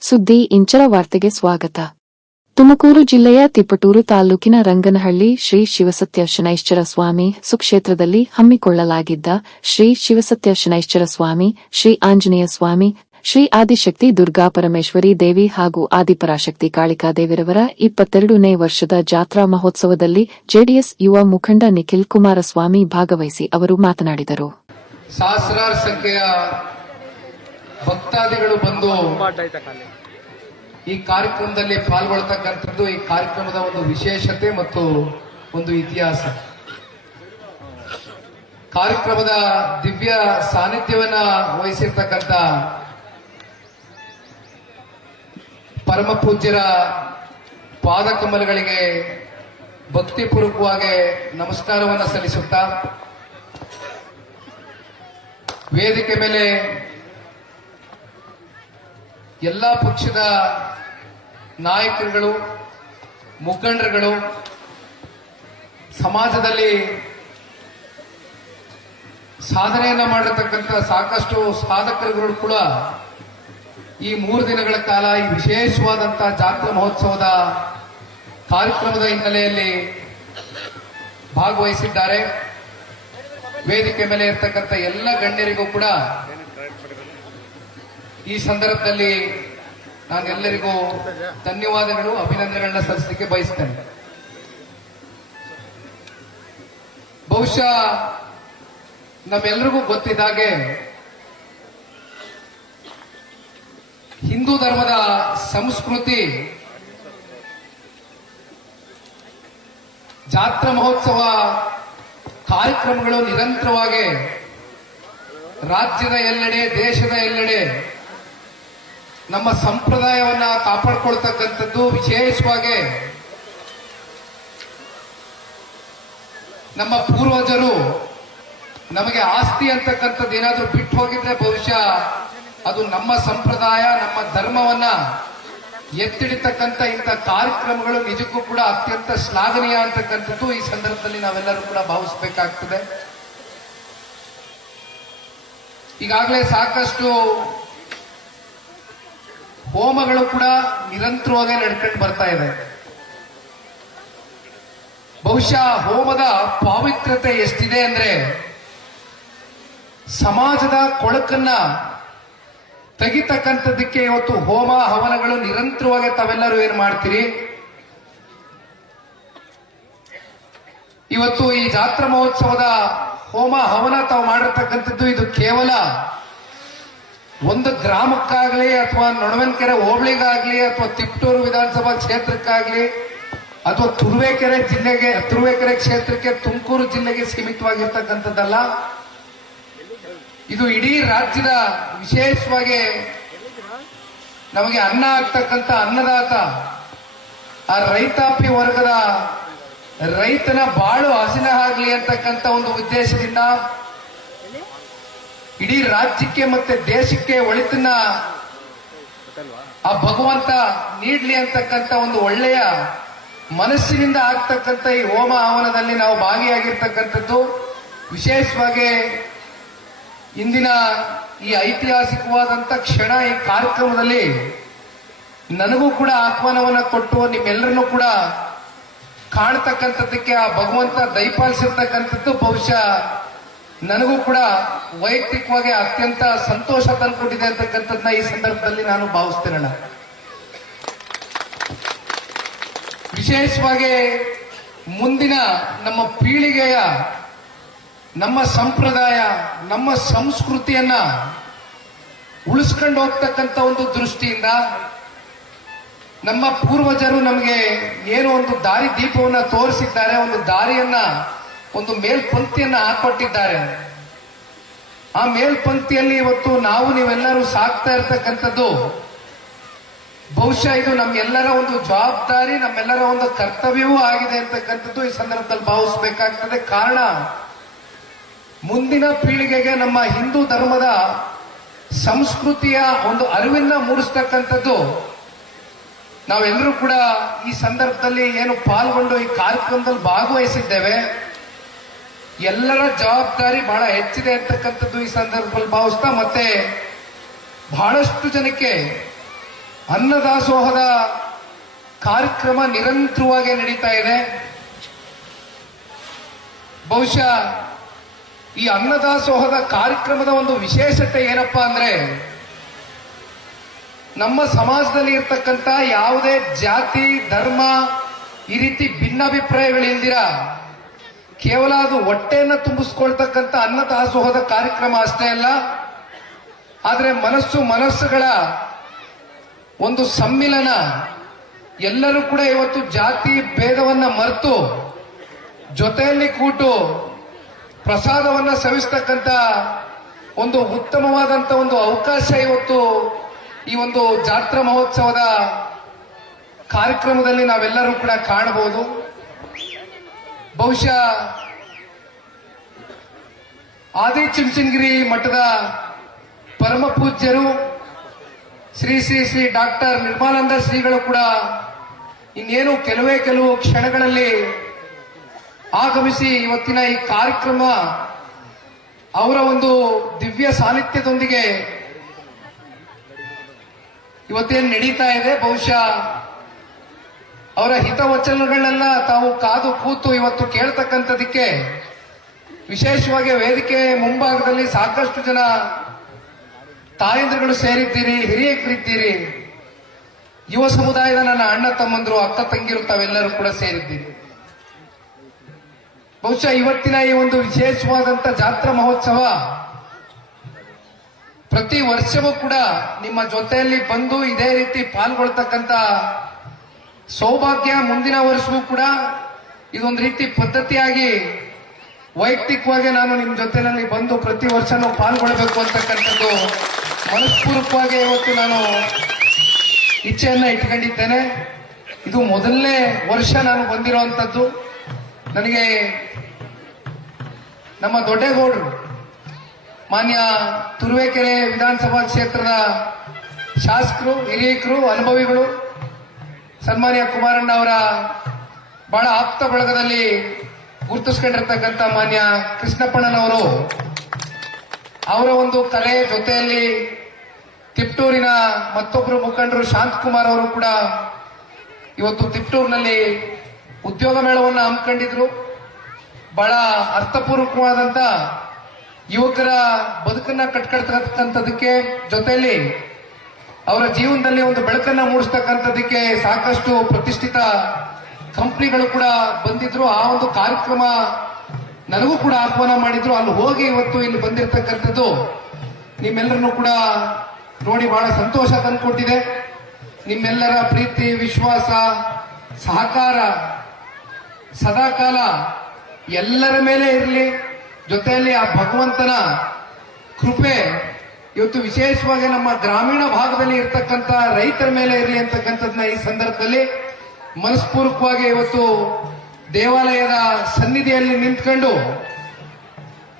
ಸುದ್ದಿ ಇಂಚರ ವಾರ್ತೆಗೆ ಸ್ವಾಗತ. ತುಮಕೂರು ಜಿಲ್ಲೆಯ ತಿಪಟೂರು ತಾಲೂಕಿನ ರಂಗನಹಳ್ಳಿ ಶ್ರೀ ಶಿವಸತ್ಯ ಶನೈಶ್ಚರ ಸ್ವಾಮಿ ಸುಕ್ಷೇತ್ರದಲ್ಲಿ ಹಮ್ಮಿಕೊಳ್ಳಲಾಗಿದ್ದ ಶ್ರೀ ಶಿವಸತ್ಯ ಶನೈಶ್ಚರ ಸ್ವಾಮಿ, ಶ್ರೀ ಆಂಜನೇಯ ಸ್ವಾಮಿ, ಶ್ರೀ ಆದಿಶಕ್ತಿ ದುರ್ಗಾ ಪರಮೇಶ್ವರಿ ದೇವಿ ಹಾಗೂ ಆದಿಪರಾಶಕ್ತಿ ಕಾಳಿಕಾದೇವಿರವರ ಇಪ್ಪತ್ತೆರಡನೇ ವರ್ಷದ ಜಾತ್ರಾ ಮಹೋತ್ಸವದಲ್ಲಿ ಜೆಡಿಎಸ್ ಯುವ ಮುಖಂಡ ನಿಖಿಲ್ ಕುಮಾರಸ್ವಾಮಿ ಭಾಗವಹಿಸಿ ಅವರು ಮಾತನಾಡಿದರು. ಭಕ್ತಾದಿಗಳು ಬಂದು ಈ ಕಾರ್ಯಕ್ರಮದಲ್ಲಿ ಪಾಲ್ಗೊಳ್ತಕ್ಕಂಥದ್ದು ಈ ಕಾರ್ಯಕ್ರಮದ ಒಂದು ವಿಶೇಷತೆ ಮತ್ತು ಒಂದು ಇತಿಹಾಸ. ಕಾರ್ಯಕ್ರಮದ ದಿವ್ಯ ಸಾನ್ನಿಧ್ಯವನ್ನ ವಹಿಸಿರ್ತಕ್ಕಂಥ ಪರಮ ಪೂಜ್ಯರ ಪಾದಕಮಲಗಳಿಗೆ ಭಕ್ತಿಪೂರ್ವಕವಾಗಿ ನಮಸ್ಕಾರವನ್ನು ಸಲ್ಲಿಸುತ್ತಾ ವೇದಿಕೆ ಮೇಲೆ ಎಲ್ಲ ಪಕ್ಷದ ನಾಯಕರುಗಳು, ಮುಖಂಡರುಗಳು, ಸಮಾಜದಲ್ಲಿ ಸಾಧನೆಯನ್ನ ಮಾಡಿರತಕ್ಕಂಥ ಸಾಕಷ್ಟು ಸಾಧಕರುಗಳು ಕೂಡ ಈ ಮೂರು ದಿನಗಳ ಕಾಲ ಈ ವಿಶೇಷವಾದಂತಹ ಜಾತ್ರಾ ಮಹೋತ್ಸವದ ಕಾರ್ಯಕ್ರಮದ ಹಿನ್ನೆಲೆಯಲ್ಲಿ ಭಾಗವಹಿಸಿದ್ದಾರೆ. ವೇದಿಕೆ ಮೇಲೆ ಇರ್ತಕ್ಕಂಥ ಎಲ್ಲ ಗಣ್ಯರಿಗೂ ಕೂಡ ಈ ಸಂದರ್ಭದಲ್ಲಿ ನಾನೆಲ್ಲರಿಗೂ ಧನ್ಯವಾದಗಳು, ಅಭಿನಂದನೆಗಳನ್ನ ಸಲ್ಲಿಸಲಿಕ್ಕೆ ಬಯಸ್ತೇನೆ. ಬಹುಶಃ ನಮ್ಮೆಲ್ಲರಿಗೂ ಗೊತ್ತಿದ್ದ ಹಾಗೆ ಹಿಂದೂ ಧರ್ಮದ ಸಂಸ್ಕೃತಿ ಜಾತ್ರಾ ಮಹೋತ್ಸವ ಕಾರ್ಯಕ್ರಮಗಳು ನಿರಂತರವಾಗಿ ರಾಜ್ಯದ ಎಲ್ಲೆಡೆ, ದೇಶದ ಎಲ್ಲೆಡೆ ನಮ್ಮ ಸಂಪ್ರದಾಯವನ್ನ ಕಾಪಾಡ್ಕೊಳ್ತಕ್ಕಂಥದ್ದು ವಿಶೇಷವಾಗಿ ನಮ್ಮ ಪೂರ್ವಜರು ನಮಗೆ ಆಸ್ತಿ ಅಂತಕ್ಕಂಥದ್ದು ಏನಾದ್ರೂ ಬಿಟ್ಟು ಹೋಗಿದ್ರೆ ಬಹುಶಃ ಅದು ನಮ್ಮ ಸಂಪ್ರದಾಯ, ನಮ್ಮ ಧರ್ಮವನ್ನ ಎತ್ತಿಡಿತಕ್ಕಂಥ ಇಂಥ ಕಾರ್ಯಕ್ರಮಗಳು ನಿಜಕ್ಕೂ ಕೂಡ ಅತ್ಯಂತ ಶ್ಲಾಘನೀಯ ಅಂತಕ್ಕಂಥದ್ದು ಈ ಸಂದರ್ಭದಲ್ಲಿ ನಾವೆಲ್ಲರೂ ಕೂಡ ಭಾವಿಸಬೇಕಾಗ್ತದೆ. ಈಗಾಗಲೇ ಸಾಕಷ್ಟು ಹೋಮಗಳು ಕೂಡ ನಿರಂತರವಾಗಿ ನಡ್ಕೊಂಡು ಬರ್ತಾ ಇದೆ. ಬಹುಶಃ ಹೋಮದ ಪಾವಿತ್ರ್ಯತೆ ಎಷ್ಟಿದೆ ಅಂದ್ರೆ ಸಮಾಜದ ಕೊಳಕನ್ನ ತೆಗಿತಕ್ಕಂಥದ್ದಕ್ಕೆ ಇವತ್ತು ಹೋಮ ಹವನಗಳು ನಿರಂತರವಾಗಿ ತಾವೆಲ್ಲರೂ ಏನ್ ಮಾಡ್ತೀರಿ? ಇವತ್ತು ಈ ಜಾತ್ರಾ ಮಹೋತ್ಸವದ ಹೋಮ ಹವನ ತಾವು ಮಾಡಿರ್ತಕ್ಕಂಥದ್ದು ಇದು ಕೇವಲ ಒಂದು ಗ್ರಾಮಕ್ಕಾಗಲಿ ಅಥವಾ ನೊಣವನಕೆರೆ ಹೋಬಳಿಗಾಗಲಿ ಅಥವಾ ತಿಪ್ಟೂರು ವಿಧಾನಸಭಾ ಕ್ಷೇತ್ರಕ್ಕಾಗಲಿ ಅಥವಾ ತುರುವೇಕೆರೆ ಜಿಲ್ಲೆಗೆ, ತುರುವೇಕೆರೆ ಕ್ಷೇತ್ರಕ್ಕೆ ತುಮಕೂರು ಜಿಲ್ಲೆಗೆ ಸೀಮಿತವಾಗಿರ್ತಕ್ಕಂಥದ್ದಲ್ಲ. ಇದು ಇಡೀ ರಾಜ್ಯದ ವಿಶೇಷವಾಗಿ ನಮಗೆ ಅನ್ನ ಆಗ್ತಕ್ಕಂಥ ಅನ್ನದಾತ, ಆ ರೈತಾಪಿ ವರ್ಗದ ರೈತನ ಬಾಳು ಹಸಿನ ಆಗ್ಲಿ ಅಂತಕ್ಕಂಥ ಒಂದು ಉದ್ದೇಶದಿಂದ ಇಡೀ ರಾಜ್ಯಕ್ಕೆ ಮತ್ತೆ ದೇಶಕ್ಕೆ ಒಳಿತನ್ನ ಆ ಭಗವಂತ ನೀಡ್ಲಿ ಅಂತಕ್ಕಂಥ ಒಂದು ಒಳ್ಳೆಯ ಮನಸ್ಸಿನಿಂದ ಆಗ್ತಕ್ಕಂಥ ಈ ಹೋಮ ಹವನದಲ್ಲಿ ನಾವು ಭಾಗಿಯಾಗಿರ್ತಕ್ಕಂಥದ್ದು. ವಿಶೇಷವಾಗಿ ಇಂದಿನ ಈ ಐತಿಹಾಸಿಕವಾದಂಥ ಕ್ಷಣ ಈ ಕಾರ್ಯಕ್ರಮದಲ್ಲಿ ನನಗೂ ಕೂಡ ಆಹ್ವಾನವನ್ನು ಕೊಟ್ಟು ನಿಮ್ಮೆಲ್ಲರನ್ನೂ ಕೂಡ ಕಾಣ್ತಕ್ಕಂಥದ್ದಕ್ಕೆ ಆ ಭಗವಂತ ದಯಪಾಲಿಸಿರ್ತಕ್ಕಂಥದ್ದು ಬಹುಶಃ ನನಗೂ ಕೂಡ ವೈಯಕ್ತಿಕವಾಗಿ ಅತ್ಯಂತ ಸಂತೋಷ ತಂದುಕೊಟ್ಟಿದೆ ಅಂತಕ್ಕಂಥದ್ದನ್ನ ಈ ಸಂದರ್ಭದಲ್ಲಿ ನಾನು ಭಾವಿಸ್ತೇನಣ್ಣ. ವಿಶೇಷವಾಗಿ ಮುಂದಿನ ನಮ್ಮ ಪೀಳಿಗೆಯ, ನಮ್ಮ ಸಂಪ್ರದಾಯ, ನಮ್ಮ ಸಂಸ್ಕೃತಿಯನ್ನ ಉಳಿಸ್ಕೊಂಡು ಹೋಗ್ತಕ್ಕಂಥ ಒಂದು ದೃಷ್ಟಿಯಿಂದ ನಮ್ಮ ಪೂರ್ವಜರು ನಮಗೆ ಏನು ಒಂದು ದಾರಿ ದೀಪವನ್ನ ತೋರಿಸಿದ್ದಾರೆ, ಒಂದು ದಾರಿಯನ್ನ ಒಂದು ಮೇಲ್ಪಂಕ್ತಿಯನ್ನು ಹಾಕೊಟ್ಟಿದ್ದಾರೆ ಆ ಮೇಲ್ಪಂಕ್ತಿಯಲ್ಲಿ ಇವತ್ತು ನಾವು ನೀವೆಲ್ಲರೂ ಸಾಕ್ತಾ ಇರ್ತಕ್ಕಂಥದ್ದು, ಬಹುಶಃ ಇದು ನಮ್ಮೆಲ್ಲರ ಒಂದು ಜವಾಬ್ದಾರಿ, ನಮ್ಮೆಲ್ಲರ ಒಂದು ಕರ್ತವ್ಯವೂ ಆಗಿದೆ ಅಂತಕ್ಕಂಥದ್ದು ಈ ಸಂದರ್ಭದಲ್ಲಿ ಭಾವಿಸಬೇಕಾಗ್ತದೆ. ಕಾರಣ, ಮುಂದಿನ ಪೀಳಿಗೆಗೆ ನಮ್ಮ ಹಿಂದೂ ಧರ್ಮದ ಸಂಸ್ಕೃತಿಯ ಒಂದು ಅರಿವನ್ನ ಮೂಡಿಸ್ತಕ್ಕಂಥದ್ದು, ನಾವೆಲ್ಲರೂ ಕೂಡ ಈ ಸಂದರ್ಭದಲ್ಲಿ ಏನು ಪಾಲ್ಗೊಂಡು ಈ ಕಾರ್ಯಕ್ರಮದಲ್ಲಿ ಭಾಗವಹಿಸಿದ್ದೇವೆ. ಎಲ್ಲರ ಜವಾಬ್ದಾರಿ ಬಹಳ ಹೆಚ್ಚಿದೆ ಅಂತಕ್ಕಂಥದ್ದು ಈ ಸಂದರ್ಭದಲ್ಲಿ ಭಾವಿಸ್ತಾ, ಮತ್ತೆ ಬಹಳಷ್ಟು ಜನಕ್ಕೆ ಅನ್ನದಾಸೋಹದ ಕಾರ್ಯಕ್ರಮ ನಿರಂತರವಾಗಿ ನಡೀತಾ ಇದೆ. ಬಹುಶಃ ಈ ಅನ್ನದಾಸೋಹದ ಕಾರ್ಯಕ್ರಮದ ಒಂದು ವಿಶೇಷತೆ ಏನಪ್ಪಾ ಅಂದ್ರೆ, ನಮ್ಮ ಸಮಾಜದಲ್ಲಿ ಇರ್ತಕ್ಕಂಥ ಯಾವುದೇ ಜಾತಿ, ಧರ್ಮ, ಈ ರೀತಿ ಭಿನ್ನಾಭಿಪ್ರಾಯಗಳಿಲ್ದಿರ ಕೇವಲ ಅದು ಹೊಟ್ಟೆಯನ್ನು ತುಂಬಿಸ್ಕೊಳ್ತಕ್ಕಂಥ ಅನ್ನದಾಸೋಹದ ಕಾರ್ಯಕ್ರಮ ಅಷ್ಟೇ ಅಲ್ಲ. ಆದರೆ ಮನಸ್ಸು ಮನಸ್ಸುಗಳ ಒಂದು ಸಮ್ಮಿಲನ ಎಲ್ಲರೂ ಕೂಡ ಇವತ್ತು ಜಾತಿ ಭೇದವನ್ನ ಮರೆತು ಜೊತೆಯಲ್ಲಿ ಕೂಟು ಪ್ರಸಾದವನ್ನ ಸವಿಸ್ತಕ್ಕಂಥ ಒಂದು ಉತ್ತಮವಾದಂತ ಒಂದು ಅವಕಾಶ ಇವತ್ತು ಈ ಒಂದು ಜಾತ್ರಾ ಮಹೋತ್ಸವದ ಕಾರ್ಯಕ್ರಮದಲ್ಲಿ ನಾವೆಲ್ಲರೂ ಕೂಡ ಕಾಣಬಹುದು. ಬಹುಶಃ ಆದಿ ಚುಂಚನಗಿರಿ ಮಠದ ಪರಮ ಪೂಜ್ಯರು ಶ್ರೀ ಶ್ರೀ ಶ್ರೀ ಡಾಕ್ಟರ್ ನಿರ್ಮಾನಂದ ಶ್ರೀಗಳು ಕೂಡ ಇನ್ನೇನು ಕೆಲವೇ ಕೆಲವು ಕ್ಷಣಗಳಲ್ಲಿ ಆಗಮಿಸಿ ಇವತ್ತಿನ ಈ ಕಾರ್ಯಕ್ರಮ ಅವರ ಒಂದು ದಿವ್ಯ ಸಾನ್ನಿಧ್ಯದೊಂದಿಗೆ ಇವತ್ತೇನು ನಡೀತಾ ಇದೆ. ಬಹುಶಃ ಅವರ ಹಿತವಚನಗಳನ್ನೆಲ್ಲ ತಾವು ಕಾದು ಕೂತು ಇವತ್ತು ಕೇಳ್ತಕ್ಕಂಥದಕ್ಕೆ ವಿಶೇಷವಾಗಿ ವೇದಿಕೆ ಮುಂಭಾಗದಲ್ಲಿ ಸಾಕಷ್ಟು ಜನ ತಾಯಂದ್ರಗಳು ಸೇರಿದ್ದೀರಿ ಹಿರಿಯಕರಿದ್ದೀರಿ ಯುವ ಸಮುದಾಯದ ನನ್ನ ಅಣ್ಣ ತಮ್ಮಂದರು, ಅಕ್ಕ ತಂಗಿರು ತಾವೆಲ್ಲರೂ ಕೂಡ ಸೇರಿದ್ದೀರಿ. ಬಹುಶಃ ಇವತ್ತಿನ ಈ ಒಂದು ವಿಶೇಷವಾದಂತ ಜಾತ್ರಾ ಮಹೋತ್ಸವ ಪ್ರತಿ ವರ್ಷವೂ ಕೂಡ ನಿಮ್ಮ ಜೊತೆಯಲ್ಲಿ ಬಂದು ಇದೇ ರೀತಿ ಪಾಲ್ಗೊಳ್ತಕ್ಕಂತ ಸೌಭಾಗ್ಯ ಮುಂದಿನ ವರ್ಷವೂ ಕೂಡ ಇದೊಂದು ರೀತಿ ಪದ್ಧತಿಯಾಗಿ ವೈಯಕ್ತಿಕವಾಗಿ ನಾನು ನಿಮ್ಮ ಜೊತೆನಲ್ಲಿ ಬಂದು ಪ್ರತಿ ವರ್ಷನೂ ಪಾಲ್ಗೊಳ್ಬೇಕು ಅಂತಕ್ಕಂಥದ್ದು ಮನಸ್ಪೂರ್ವಕವಾಗಿ ಇವತ್ತು ನಾನು ಇಚ್ಛೆಯನ್ನ ಇಟ್ಕೊಂಡಿದ್ದೇನೆ. ಇದು ಮೊದಲನೇ ವರ್ಷ ನಾನು ಬಂದಿರುವಂಥದ್ದು. ನನಗೆ ನಮ್ಮ ದೊಡ್ಡೇಗೌಡರು, ಮಾನ್ಯ ತುರುವೇಕೆರೆ ವಿಧಾನಸಭಾ ಕ್ಷೇತ್ರದ ಶಾಸಕರು, ಹಿರಿಯಕರು, ಅನುಭವಿಗಳು ಸನ್ಮಾನ್ಯ ಕುಮಾರಣ್ಣ ಅವರ ಬಹಳ ಆಪ್ತ ಬಳಗದಲ್ಲಿ ಗುರುತಿಸ್ಕೊಂಡಿರ್ತಕ್ಕಂಥ ಮಾನ್ಯ ಕೃಷ್ಣಪ್ಪಣ್ಣನವರು ಅವರ ಒಂದು ಕಲೆ ಜೊತೆಯಲ್ಲಿ ತಿಪ್ಟೂರಿನ ಮತ್ತೊಬ್ಬರು ಮುಖಂಡರು ಶಾಂತಕುಮಾರ್ ಅವರು ಕೂಡ ಇವತ್ತು ತಿಪ್ಟೂರಿನಲ್ಲಿ ಉದ್ಯೋಗ ಮೇಳವನ್ನು ಹಮ್ಮಿಕೊಂಡಿದ್ರು. ಬಹಳ ಅರ್ಥಪೂರ್ವಕವಾದಂತ ಯುವಕರ ಬದುಕನ್ನ ಕಟ್ಕೊಳ್ತಕ್ಕಂಥದಕ್ಕೆ ಜೊತೆಯಲ್ಲಿ ಅವರ ಜೀವನದಲ್ಲಿ ಒಂದು ಬೆಳಕನ್ನ ಮೂಡಿಸ್ತಕ್ಕಂಥದಕ್ಕೆ ಸಾಕಷ್ಟು ಪ್ರತಿಷ್ಠಿತ ಕಂಪ್ನಿಗಳು ಕೂಡ ಬಂದಿದ್ರು. ಆ ಒಂದು ಕಾರ್ಯಕ್ರಮ ನನಗೂ ಕೂಡ ಆಹ್ವಾನ ಮಾಡಿದ್ರು. ಅಲ್ಲಿ ಹೋಗಿ ಇವತ್ತು ಇಲ್ಲಿ ಬಂದಿರತಕ್ಕಂಥದ್ದು ನಿಮ್ಮೆಲ್ಲರನ್ನು ಕೂಡ ನೋಡಿ ಬಹಳ ಸಂತೋಷ ತಂದುಕೊಟ್ಟಿದೆ. ನಿಮ್ಮೆಲ್ಲರ ಪ್ರೀತಿ, ವಿಶ್ವಾಸ, ಸಹಕಾರ ಸದಾಕಾಲ ಎಲ್ಲರ ಮೇಲೆ ಇರಲಿ. ಜೊತೆಯಲ್ಲಿ ಆ ಭಗವಂತನ ಕೃಪೆ ಇವತ್ತು ವಿಶೇಷವಾಗಿ ನಮ್ಮ ಗ್ರಾಮೀಣ ಭಾಗದಲ್ಲಿ ಇರ್ತಕ್ಕಂಥ ರೈತರ ಮೇಲೆ ಇರಲಿ ಅಂತಕ್ಕಂಥದ್ದನ್ನ ಈ ಸಂದರ್ಭದಲ್ಲಿ ಮನಸ್ಪೂರ್ವಕವಾಗಿ ಇವತ್ತು ದೇವಾಲಯದ ಸನ್ನಿಧಿಯಲ್ಲಿ ನಿಂತ್ಕೊಂಡು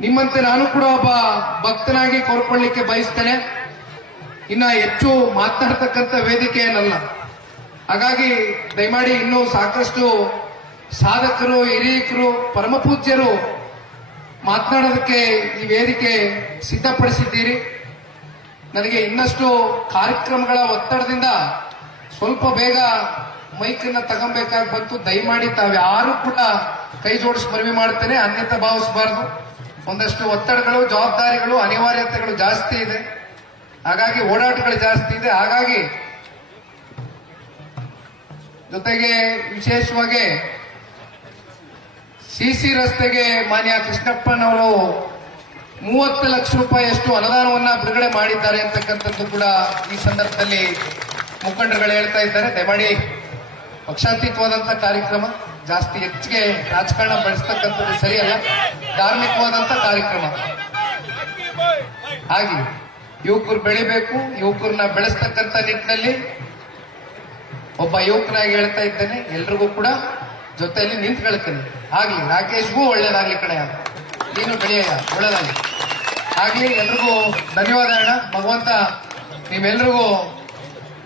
ನಿಮ್ಮಂತೆ ನಾನು ಕೂಡ ಒಬ್ಬ ಭಕ್ತನಾಗಿ ಕೋರ್ಕೊಳ್ಳಿಕ್ಕೆ ಬಯಸ್ತೇನೆ. ಇನ್ನ ಹೆಚ್ಚು ಮಾತನಾಡ್ತಕ್ಕಂಥ ವೇದಿಕೆ ಏನಲ್ಲ. ಹಾಗಾಗಿ ದಯಮಾಡಿ ಇನ್ನೂ ಸಾಕಷ್ಟು ಸಾಧಕರು, ಹಿರಿಯಕರು, ಪರಮಪೂಜ್ಯರು ಮಾತನಾಡೋದಕ್ಕೆ ಈ ವೇದಿಕೆ ಸಿದ್ಧಪಡಿಸಿದ್ದೀರಿ. ನನಗೆ ಇನ್ನಷ್ಟು ಕಾರ್ಯಕ್ರಮಗಳ ಒತ್ತಡದಿಂದ ಸ್ವಲ್ಪ ಬೇಗ ಮೈಕನ್ನ ತಗೊಬೇಕಾಗಿ ಬಂತು. ದಯಮಾಡಿ ತಾವ್ಯಾರು ಕೂಡ ಕೈ ಜೋಡಿಸಿ ಮನವಿ ಮಾಡ್ತೇನೆ. ಅನ್ಯತ ಭಾವಿಸಬಾರದು. ಒಂದಷ್ಟು ಒತ್ತಡಗಳು, ಜವಾಬ್ದಾರಿಗಳು, ಅನಿವಾರ್ಯತೆಗಳು ಜಾಸ್ತಿ ಇದೆ. ಹಾಗಾಗಿ ಓಡಾಟಗಳು ಜಾಸ್ತಿ ಇದೆ. ಹಾಗಾಗಿ ಜೊತೆಗೆ ವಿಶೇಷವಾಗಿ ಸಿಸಿ ರಸ್ತೆಗೆ ಮಾನ್ಯ ಕೃಷ್ಣಪ್ಪನವರು ಮೂವತ್ತು ಲಕ್ಷ ರೂಪಾಯಿಯಷ್ಟು ಅನುದಾನವನ್ನ ಬಿಡುಗಡೆ ಮಾಡಿದ್ದಾರೆ ಅಂತಕ್ಕಂಥದ್ದು ಕೂಡ ಈ ಸಂದರ್ಭದಲ್ಲಿ ಮುಖಂಡರುಗಳು ಹೇಳ್ತಾ ಇದ್ದಾರೆ. ದಯಮಾಡಿ ಪಕ್ಷಾತೀತವಾದಂತಹ ಕಾರ್ಯಕ್ರಮ ಜಾಸ್ತಿ ಹೆಚ್ಚಿಗೆ ರಾಜಕಾರಣ ಬಳಸ್ತಕ್ಕಂಥದ್ದು ಸರಿಯಲ್ಲ, ಧಾರ್ಮಿಕವಾದಂತ ಕಾರ್ಯಕ್ರಮ. ಹಾಗೆ ಯುವಕರು ಬೆಳಿಬೇಕು, ಯುವಕರನ್ನ ಬೆಳೆಸ್ತಕ್ಕಂಥ ನಿಟ್ಟಿನಲ್ಲಿ ಒಬ್ಬ ಯುವಕನಾಗಿ ಹೇಳ್ತಾ ಇದ್ದೇನೆ, ಎಲ್ರಿಗೂ ಕೂಡ ಜೊತೆಯಲ್ಲಿ ನಿಂತ್ಕೊಳ್ತೇನೆ ಆಗ್ಲಿ, ರಾಕೇಶ್ಗೂ ಒಳ್ಳೇದಾಗ್ಲಿ ಕಡೆ ನೀನು ಬೆಳೆಯ ಒಳ್ಳೇದಾಗ್ಲಿ ಆಗ್ಲಿ ಎಲ್ರಿಗೂ ಧನ್ಯವಾದ ಅಣ್ಣ. ಭಗವಂತ ನೀವೆಲ್ರಿಗೂ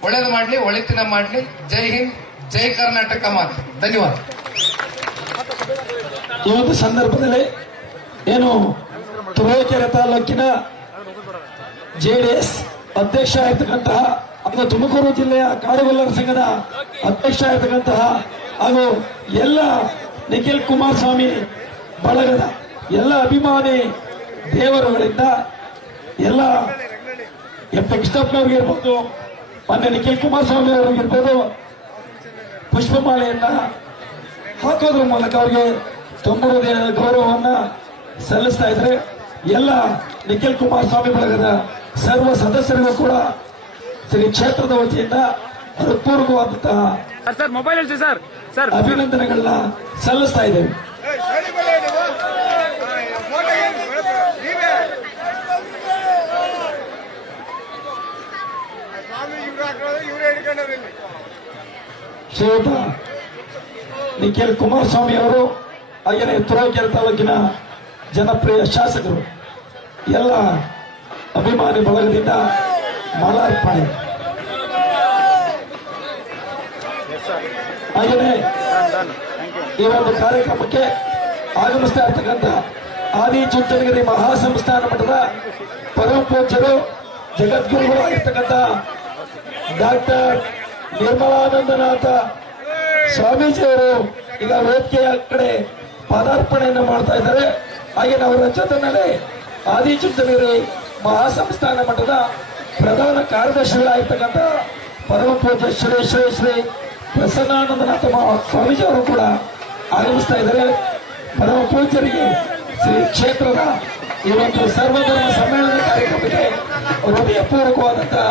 ಒಳ್ಳೇದು ಮಾಡ್ಲಿ, ಒಳಿತಿನ ಮಾಡ್ಲಿ. ಜೈ ಹಿಂದ್, ಜೈ ಕರ್ನಾಟಕ ಮಾತು. ಧನ್ಯವಾದ. ಈ ಸಂದರ್ಭದಲ್ಲಿ ಏನು ತುಮಕೂರು ತಾಲೂಕಿನ ಜೆಡಿಎಸ್ ಅಧ್ಯಕ್ಷ ಆಗಿರ್ತಕ್ಕಂತಹ ಅಥವಾ ತುಮಕೂರು ಜಿಲ್ಲೆಯ ಕಾಡುಗೊಲ್ಲರ ಸಂಘದ ಅಧ್ಯಕ್ಷ ಆಗಿರ್ತಕ್ಕಂತಹ ಹಾಗೂ ಎಲ್ಲ ನಿಖಿಲ್ ಕುಮಾರಸ್ವಾಮಿ ಬಳಗದ ಎಲ್ಲ ಅಭಿಮಾನಿ ದೇವರುಗಳಿಂದ ಎಲ್ಲ ಎಂ ಪಿ ಕೃಷ್ಣಪ್ಪನವ್ರಿಗೆ ಇರ್ಬೋದು ಮೊನ್ನೆ ನಿಖಿಲ್ ಕುಮಾರಸ್ವಾಮಿ ಅವರಿಗಿರ್ಬೋದು ಪುಷ್ಪಮಾಲೆಯನ್ನ ಹಾಕೋದ್ರ ಮೂಲಕ ಅವರಿಗೆ ತುಂಬ ಗೌರವವನ್ನ ಸಲ್ಲಿಸ್ತಾ ಇದ್ರೆ ಎಲ್ಲ ನಿಖಿಲ್ ಕುಮಾರಸ್ವಾಮಿ ಬಳಗದ ಸರ್ವ ಸದಸ್ಯರಿಗೂ ಕೂಡ ಶ್ರೀ ಕ್ಷೇತ್ರದ ವತಿಯಿಂದ ಹೃತ್ಪೂರ್ವಕವಾದಂತಹ ಸರ್ ಸರ್ ಮೊಬೈಲ್ ಇಳಿಸಿ ಸರ್. ಸರ್ ಅಭಿನಂದನೆಗಳನ್ನ ಸಲ್ಲಿಸ್ತಾ ಇದ್ದೇವೆ. ಶ್ರೀಯುತ ನಿಖಿಲ್ ಕುಮಾರಸ್ವಾಮಿ ಅವರು ಹಾಗೆಯೇ ತುರಾಕೆರೆ ತಾಲೂಕಿನ ಜನಪ್ರಿಯ ಶಾಸಕರು. ಎಲ್ಲ ಅಭಿಮಾನಿ ಬಳಗದಿಂದ ಮಾಲಾರ್ಪಣೆ. ಹಾಗೆಯೇ ಈ ಒಂದು ಕಾರ್ಯಕ್ರಮಕ್ಕೆ ಆಗಮಿಸ್ತಾ ಇರ್ತಕ್ಕಂಥ ಆದಿ ಚುಂಚನಗಿರಿ ಮಹಾಸಂಸ್ಥಾನ ಮಠದ ಪರಮ ಪೂಜ್ಯರು ಜಗದ್ಗುರುಗಳು ಆಗಿರ್ತಕ್ಕಂಥ ಡಾಕ್ಟರ್ ನಿರ್ಮಲಾನಂದನಾಥ ಸ್ವಾಮೀಜಿಯವರು ಈಗ ವೇದಿಕೆಯ ಕಡೆ ಪದಾರ್ಪಣೆಯನ್ನು ಮಾಡ್ತಾ ಇದ್ದಾರೆ. ಹಾಗೆ ಅವರ ಜೊತೆನಲ್ಲಿ ಆದಿಚುಂಚನಗಿರಿ ಮಹಾಸಂಸ್ಥಾನ ಮಠದ ಪ್ರಧಾನ ಕಾರ್ಯದರ್ಶಿಗಳಾಗಿರ್ತಕ್ಕಂಥ ಪರಮ ಪೂಜ್ಯ ಶ್ರೀ ಶ್ರೀ ಶ್ರೀ ಪ್ರಸನ್ನಾನಂದನಾಥ ಮಹಾ ಸ್ವಾಮೀಜಿ ಕೂಡ ಆಗಮಿಸ್ತಾ ಇದ್ದಾರೆ. ಪರಮ ಪೂಜ್ಯರಿಗೆ ಶ್ರೀ ಕ್ಷೇತ್ರದ ಈ ಒಂದು ಸರ್ವಧರ್ಮ ಸಮ್ಮೇಳನ ಕಾರ್ಯಕ್ರಮಕ್ಕೆ ಹೃದಯಪೂರ್ವಕವಾದಂತಹ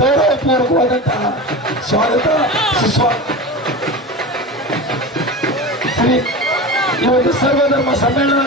ಗೌರವಪೂರ್ವಕವಾದಂತಹ ಸ್ವಾಗತ ಸುಸ್ವಾಗತ. ಈ ಒಂದು ಸರ್ವಧರ್ಮ ಸಮ್ಮೇಳನ